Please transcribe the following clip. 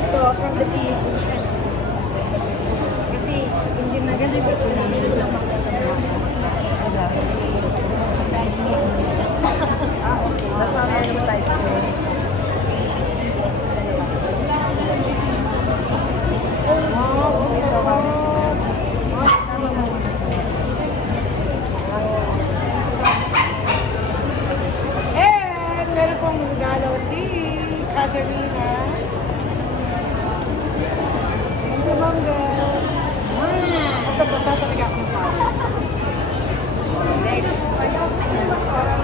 ito from the Philippines. Kasi hindi maganda yung picture na sila lang Mas mamaya naman tayo sa swimming. And meron pong regalo si Katerina. Ito mangga. Ito basta talaga akong pala. Next.